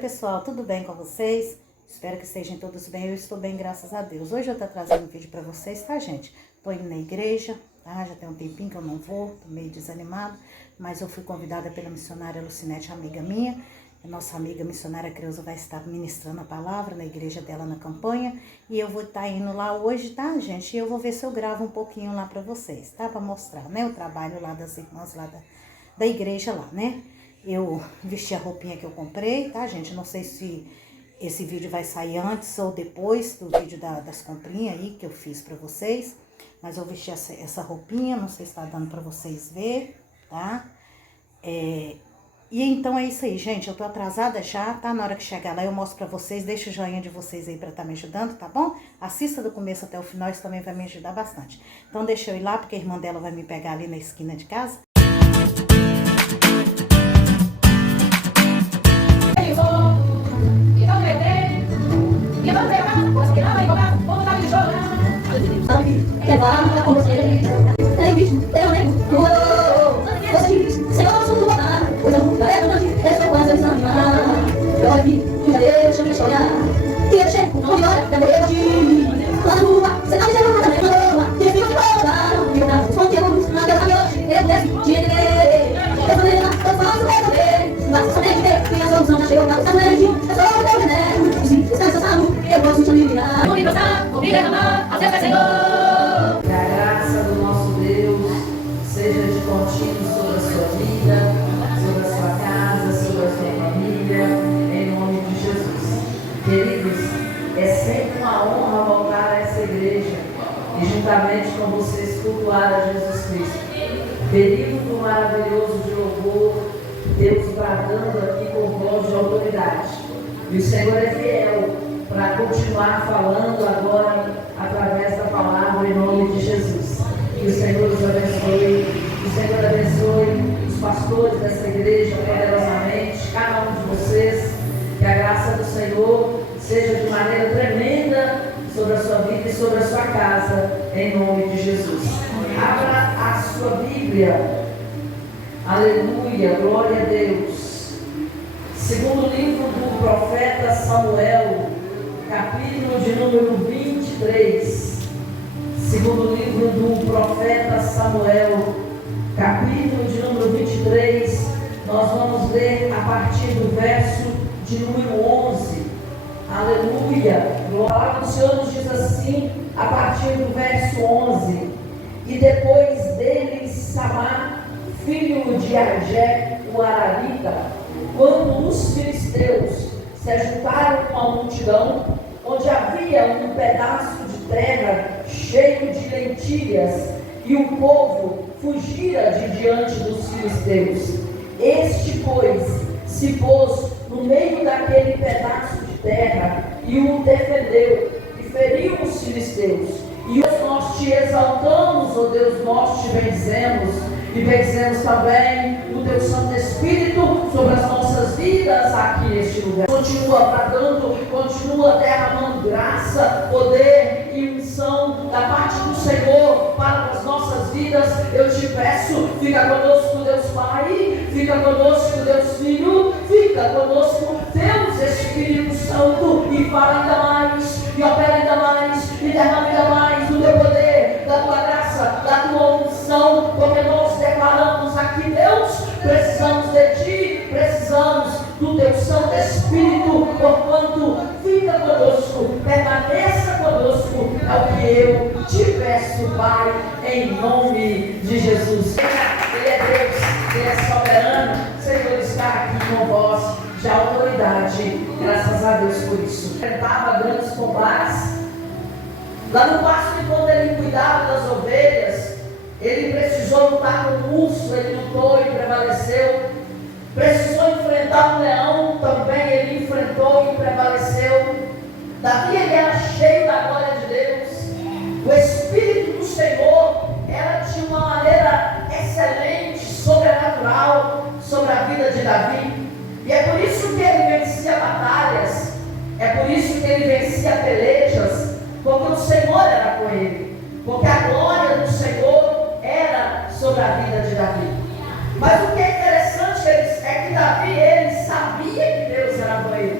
pessoal, tudo bem com vocês? Espero que estejam todos bem, eu estou bem, graças a Deus. Hoje eu tô trazendo um vídeo pra vocês, tá, gente? Tô indo na igreja, tá? Já tem um tempinho que eu não vou, tô meio desanimado, mas eu fui convidada pela missionária Lucinete, amiga minha. A nossa amiga missionária Creuza vai estar ministrando a palavra na igreja dela na campanha. E eu vou estar indo lá hoje, tá, gente? E eu vou ver se eu gravo um pouquinho lá pra vocês, tá? Pra mostrar, né? O trabalho lá das irmãs lá da igreja lá, né? Eu vesti a roupinha que eu comprei, tá, gente? Não sei se esse vídeo vai sair antes ou depois do vídeo das comprinhas aí que eu fiz pra vocês. Mas eu vesti essa roupinha, não sei se tá dando pra vocês ver, tá? E então é isso aí, gente. Eu tô atrasada já, tá? Na hora que chegar lá eu mostro pra vocês. Deixa o joinha de vocês aí pra tá me ajudando, tá bom? Assista do começo até o final, isso também vai me ajudar bastante. Então deixa eu ir lá, porque a irmã dela vai me pegar ali na esquina de casa. Levar com você, tem bicho, tem um nego, você Senhor, eu sou tua amada, pois eu nunca levo longe, eu sou quase desanimada. Eu aqui, já deixa me chorar, que eu chego, não me olha, eu vou ti. Lá na rua, você tá me chamando, eu vou que fica de volta, não fica na conteúdo, na tela de hoje, eu desço de entender. Eu vou ler lá, eu faço resolver, mas só tem que ter, minha solução já chegou, não tá grande, eu sou o teu veneno, se descansa, sabe, eu posso te aliviar. Vou me prostrar, vou me derramar, até vai, Senhor. Que a graça do nosso Deus seja de contínuo sobre a sua vida, sobre a sua casa, sobre a sua família, em nome de Jesus. Queridos, é sempre uma honra voltar a essa igreja e juntamente com vocês cultuar a Jesus Cristo. Período maravilhoso de louvor, Deus bradando aqui com voz de autoridade. E o Senhor é fiel para continuar falando agora através da palavra em nome de Jesus. Que o Senhor os abençoe, que o Senhor abençoe os pastores dessa igreja poderosamente, cada um de vocês, que a graça do Senhor seja de maneira tremenda sobre a sua vida e sobre a sua casa, em nome de Jesus. Abra a sua Bíblia, aleluia, glória a Deus. Segundo livro do profeta Samuel, capítulo de número 23. Segundo livro do profeta Samuel, capítulo de número 23, nós vamos ler a partir do verso de número 11. Aleluia! A palavra do Senhor nos diz assim, a partir do verso 11. E depois dele Samá, filho de Agé, o Ararita, quando os filisteus se juntaram com a multidão, onde havia um pedaço de terra cheio de lentilhas, e o povo fugira de diante dos filisteus. Este, pois, se pôs no meio daquele pedaço de terra e o defendeu, e feriu os filisteus. E nós te exaltamos, ó Deus, nós te bendizemos, e bendizemos também o teu Santo Espírito sobre as nossas vidas aqui neste lugar. Continua bradando, continua derramando graça, poder e unção da parte do Senhor para as nossas vidas. Eu te peço, fica conosco, Deus Pai, fica conosco, Deus Filho, fica conosco, Deus Espírito Santo, e fala ainda mais, e opera ainda mais, e derrama ainda mais do teu poder, da tua graça, da tua unção, porque nós declaramos aqui, Deus, precisamos de ti, precisamos do teu Santo Espírito, porquanto fica conosco, permaneça conosco, é o que eu te peço, Pai, em nome de Jesus. Ele é Deus, Ele é soberano, o Senhor está aqui com voz de autoridade, graças a Deus por isso. Enfrentava grandes combates, lá no pasto, quando ele cuidava das ovelhas, ele precisou lutar com o urso, ele lutou e prevaleceu. Precisou enfrentar um leão, também ele enfrentou e prevaleceu. Davi, ele era cheio da glória de Deus. O Espírito do Senhor era de uma maneira excelente, sobrenatural, sobre a vida de Davi. E é por isso que ele vencia batalhas, é por isso que ele vencia pelejas, porque o Senhor era com ele, porque a glória do Senhor era sobre a vida de Davi. Mas o que é interessante é que Davi, ele sabia que Deus era com ele.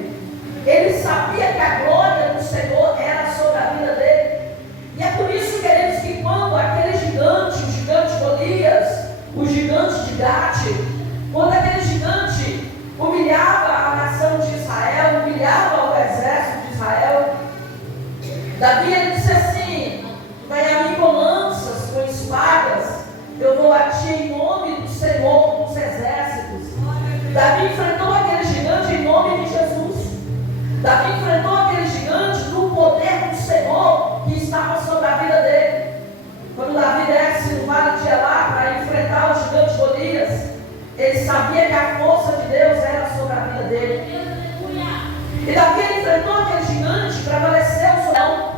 E Davi enfrentou aquele gigante, prevaleceu o sol.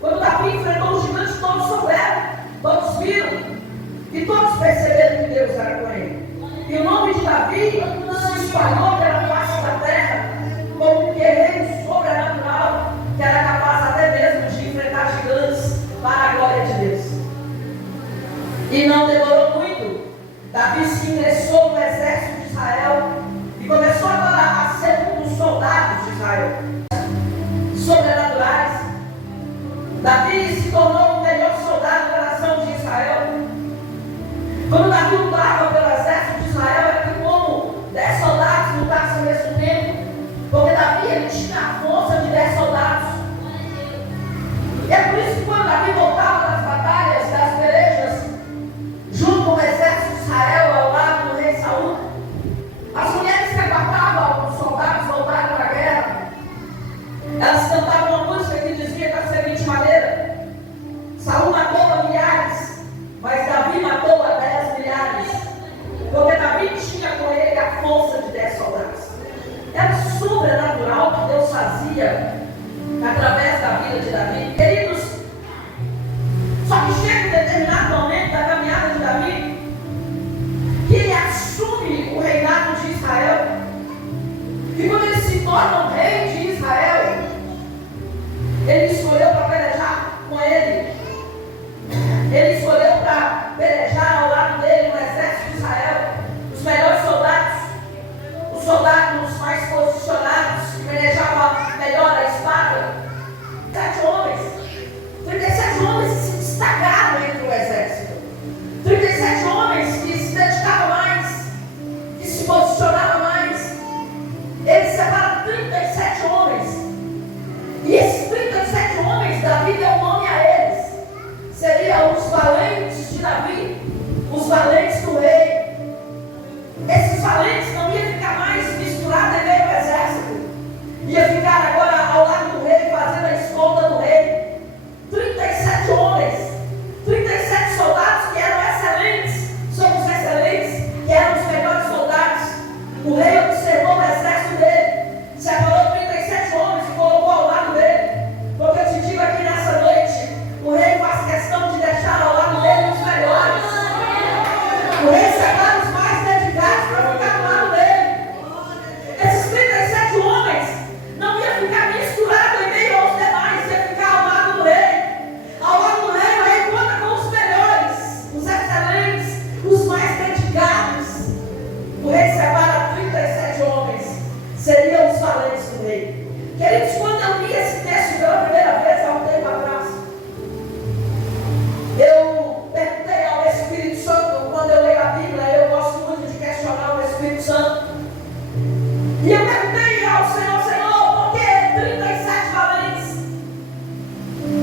Quando Davi enfrentou o gigante, todos souberam, todos viram, e todos perceberam que Deus era com ele. E o nome de Davi se espalhou pela face da terra como um guerreiro sobrenatural, que era capaz até mesmo de enfrentar gigantes para a glória de Deus. E não demorou muito, Davi se ingressou no exército de Israel e começou agora a ser um dos soldados de Israel sobrenaturais. Davi se tornou o melhor soldado da nação de Israel. Quando Davi lutava pelo exército de Israel, era como 10 soldados lutassem ao mesmo tempo, porque Davi ele tinha a força de 10 soldados. E é por isso que quando Davi voltava das batalhas, das pelejas, junto com o exército de Israel, ao lado do rei Saul, as mulheres que aguardavam os soldados voltarem para a guerra, elas cantavam uma música que dizia da seguinte maneira: Saul matou milhares, mas Davi matou a 10 milhares, porque Davi tinha com ele a força de 10 soldados. Era sobrenatural que Deus fazia através da vida de Davi. Queridos, só que chega um determinado momento da caminhada de Davi que ele assume o reinado de Israel. E quando ele se torna o rei de Israel, ele escolheu para pelejar com ele. Ele escolheu para pelejar ao lado dele no exército de Israel os melhores soldados, os soldados mais posicionados, que pelejavam melhor a espada. 37 homens. 37 homens que se destacaram entre o exército. 37 homens que se dedicavam mais, que se posicionavam mais. Ele separa 37 homens. E esses 37 homens, Davi deu nome a eles. Seriam os valentes de Davi, os valentes do rei. Esses valentes não iam ficar mais misturados em meio ao exército. Ia ficar agora ao lado do rei, fazendo a escolta do rei. 37 homens, 37 soldados que eram excelentes, somos excelentes, que eram os melhores soldados. O rei observou o exército dele, separou 37 homens e colocou ao lado dele. Porque eu te digo aqui nessa noite, o rei faz questão de deixar ao lado dele os melhores. O rei separa os mais dedicados para ficar ao lado dele. Esses 37 homens não iam ficar misturados em meio aos demais, ia ficar ao lado do rei. Ao lado do rei, o rei conta com os melhores, os excelentes, os mais dedicados. O rei separa 37 homens, seriam os valentes do rei. Queridos, quando eu li esse texto pela primeira vez, há um tempo atrás, eu perguntei ao Espírito Santo, quando eu leio a Bíblia, eu gosto muito de questionar o Espírito Santo. E eu perguntei ao Senhor, por que 37 valentes?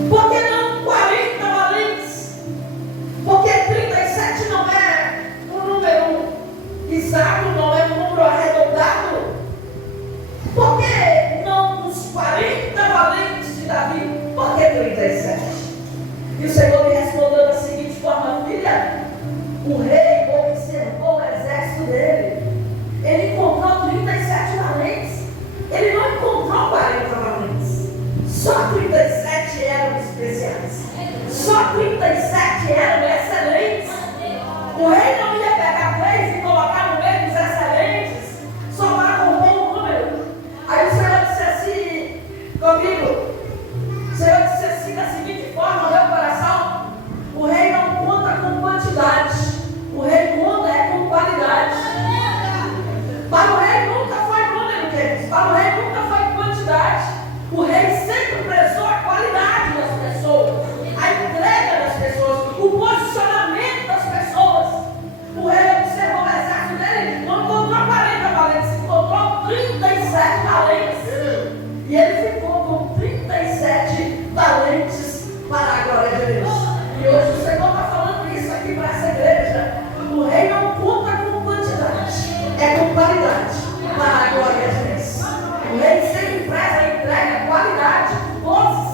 Por que não 40 valentes? Porque 37 não é um número exato, não é um número arredondado. Por que não os 40 valentes de Davi? Por que 37? E o Senhor me respondeu da seguinte forma: filha, o rei observou o exército dele. Ele encontrou 37 valentes. Ele não encontrou 40 valentes. Só 37 eram especiais. Só 37 eram excelentes. O rei não ia pegar 3 e colocar no meio dos excelentes, só para compor um número. Aí o Senhor disse assim comigo. O Senhor disse assim da seguinte forma ao meu coração: o rei não conta com quantidade, o rei conta é com qualidade. Para o rei nunca foi número, queridos. Para o rei nunca foi quantidade. O rei sempre prezou a qualidade das pessoas, a entrega das pessoas, o posicionamento das pessoas. O rei observou o exército dele, não encontrou 40 valentes, encontrou 37 valentes. E ele ficou com 37 valentes para a glória de Deus. E hoje o Senhor está falando isso aqui para essa igreja. O rei não conta com quantidade, é com qualidade para a glória de Deus. O rei sempre preza a entrega, qualidade, posicionamento.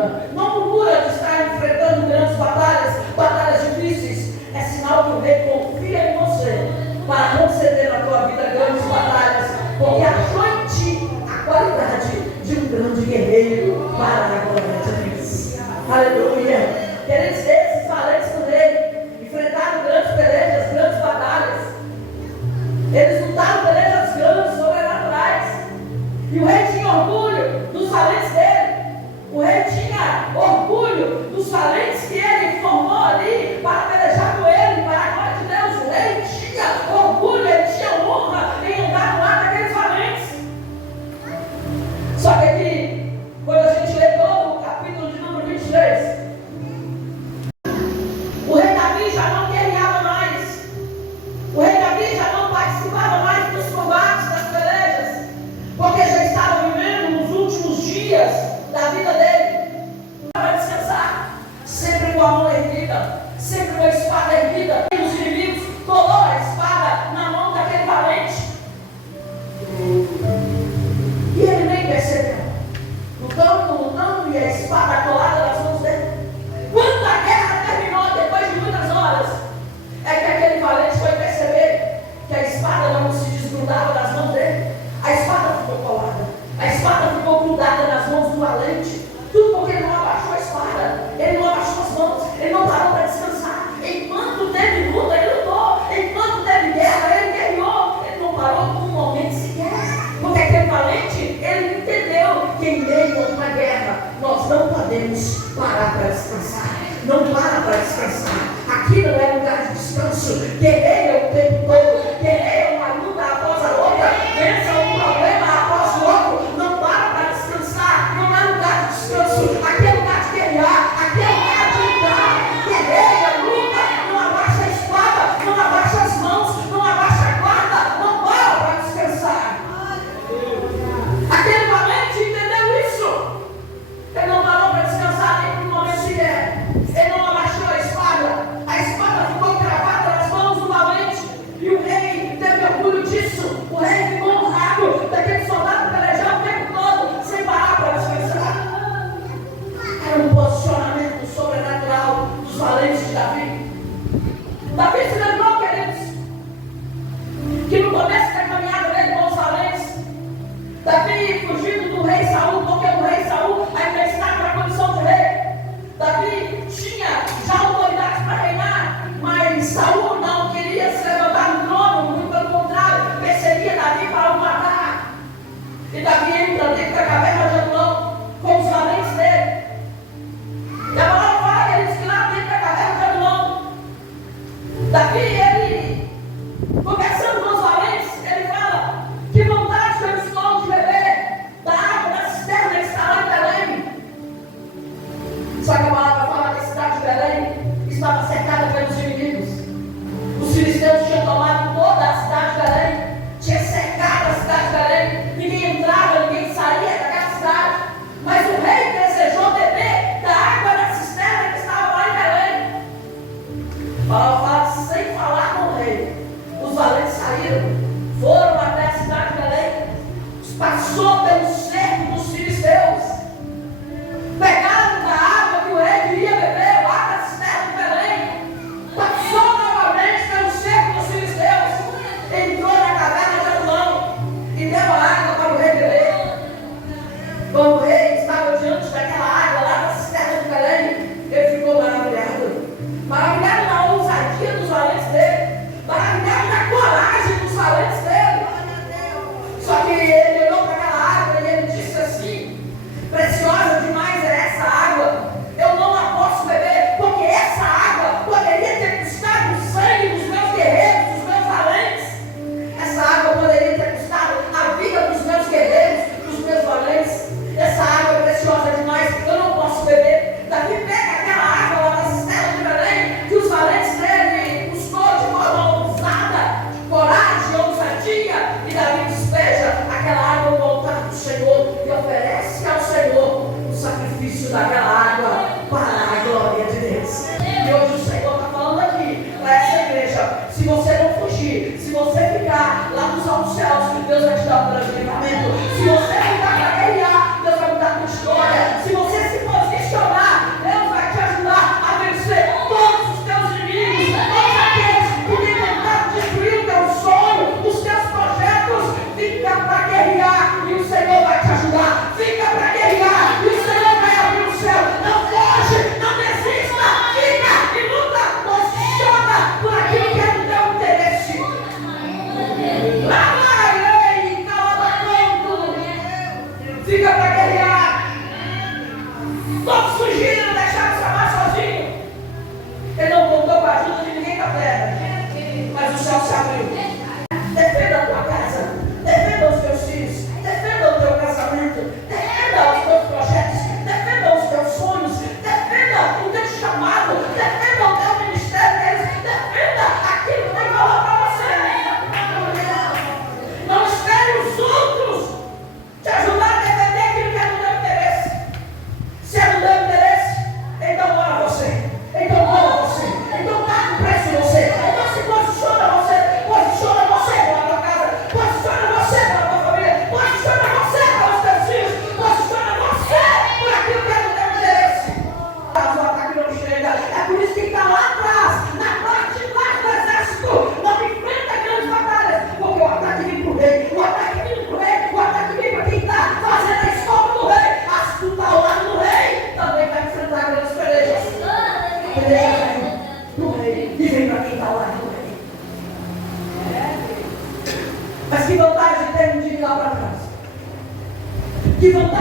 murmura. Não murmura de estar enfrentando grandes batalhas, batalhas difíceis. É sinal que o rei confia em você para conceder na tua vida grandes batalhas, porque achou em ti a qualidade de um grande guerreiro para a glória de Deus. Aleluia. Queridos, esses valentes do rei enfrentaram grandes pelejas, grandes batalhas. Eles lutaram pelejas grandes, sobrenaturais. E o rei tinha orgulho dos valentes dele. O rei tinha orgulho dos valentes que ele formou ali para pelejar com ele, para a glória de Deus. O rei tinha orgulho, ele tinha honra em andar no lado daqueles valentes. Só que aqui, quando a gente lê todo o capítulo de número 23, o rei Davi já não guerreava mais. O rei Davi já não participava mais dos combates, das pelejas, porque já estava vivendo nos últimos dias da vida dele. Para descansar, sempre com a mão erguida, sempre com a espada erguida. E os inimigos colou a espada na mão daquele valente. E ele nem percebeu. Lutando, e a espada colada nas mãos dele. Quando a guerra terminou, depois de muitas horas, é que aquele valente foi perceber que a espada não se desgrudava das mãos dele. A espada ficou colada. A espada ficou grudada nas mãos do valente. Tudo porque ele não abaixou a espada. Ele não abaixou as mãos. Ele não parou para descansar. Enquanto teve luta, ele lutou. Enquanto teve guerra, ele guerreou. Ele não parou por um momento sequer. Porque aquele valente, ele entendeu que em meio a uma guerra, nós não podemos parar para descansar. Não para descansar. Aqui não é lugar de descanso. Guerreia o tempo todo. Guerreia uma luta após a outra. Vença um problema após o outro. Não para descansar. Não é lugar de descanso. Aqui é lugar de guerrear. Aqui é lugar de lutar. Guerreia, luta. Não abaixa a espada. Não abaixa as mãos. Não abaixa a guarda. Não para descansar. Aquele valente entendeu isso. Ele não parou para descansar nem por um momento sequer. Ele não abaixou a espada. A espada ficou cravada nas mãos do valente.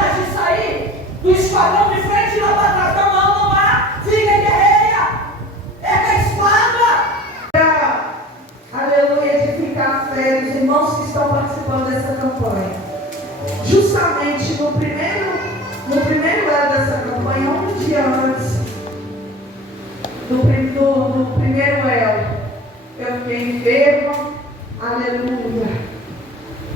coragem de sair do esquadrão de frente e lá para trás. Não há. Fica guerreira. É com a espada. Aleluia, edificar a fé dos irmãos que estão participando dessa campanha. Justamente no primeiro ano dessa campanha, um dia antes do primeiro elo, eu fiquei enferma. Aleluia.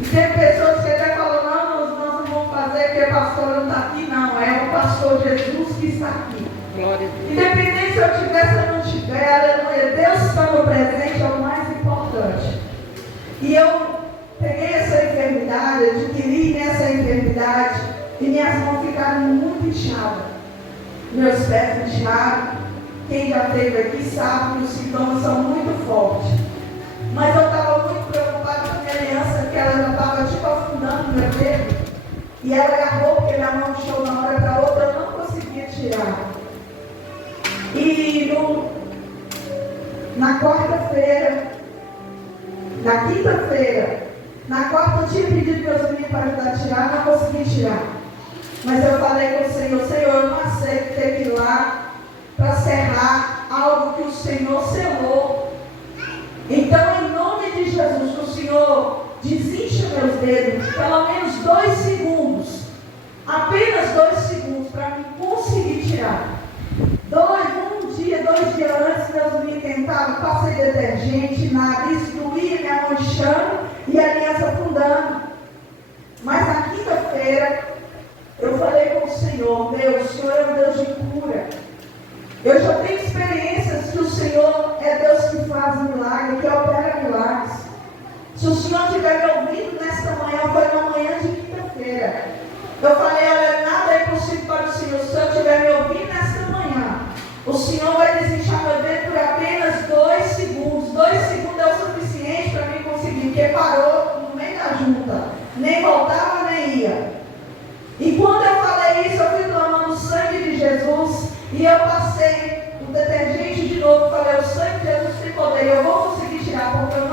E tem pessoas que até falam, nós não vamos fazer porque a pastora não está aqui. Não, é o pastor Jesus que está aqui. Glória a Deus. Independente se eu tivesse ou não tiver, aleluia, Deus estando presente é o mais importante. E eu peguei essa enfermidade, adquiri nessa enfermidade, e minhas mãos ficaram muito inchadas. Meus pés inchados. Quem já esteve aqui sabe que os sintomas são muito fortes. Mas eu estava muito preocupada com a minha aliança, porque ela já estava tipo afundando no meu dedo. E ela agarrou, porque minha mão inchou na hora para outra, eu não conseguia tirar. E na quarta-feira, na quinta-feira, na quarta eu tinha pedido meus amigos para ajudar a tirar, não consegui tirar. Mas eu falei com o Senhor, eu não aceito ter que ir lá para serrar algo que o Senhor selou. Então, em nome de Jesus, que o Senhor desincha meus dedos, pelo menos 2 segundos, apenas 2 segundos, para me conseguir tirar. 2 dias antes, Deus me tentava, passei detergente, nada, isso doía, minha mão inchando e a aliança afundando. Mas na quinta-feira, eu falei com o Senhor, Deus, o Senhor é um Deus de cura. Eu já tenho experiências que o Senhor é Deus que faz milagre, que opera milagres. Se o Senhor estiver me ouvindo nesta manhã, foi na manhã de quinta-feira. Eu falei, olha, nada é impossível para o Senhor. Se o Senhor estiver me ouvindo nesta manhã, o Senhor vai desinchar meu dedo por apenas 2 segundos. 2 segundos é o suficiente para mim conseguir, porque parou no meio da junta. Nem voltava, nem ia. E quando eu falei isso, eu fui clamando o sangue de Jesus. E eu passei o detergente de novo, falei, o sangue de Jesus tem poder, eu vou conseguir tirar, porque eu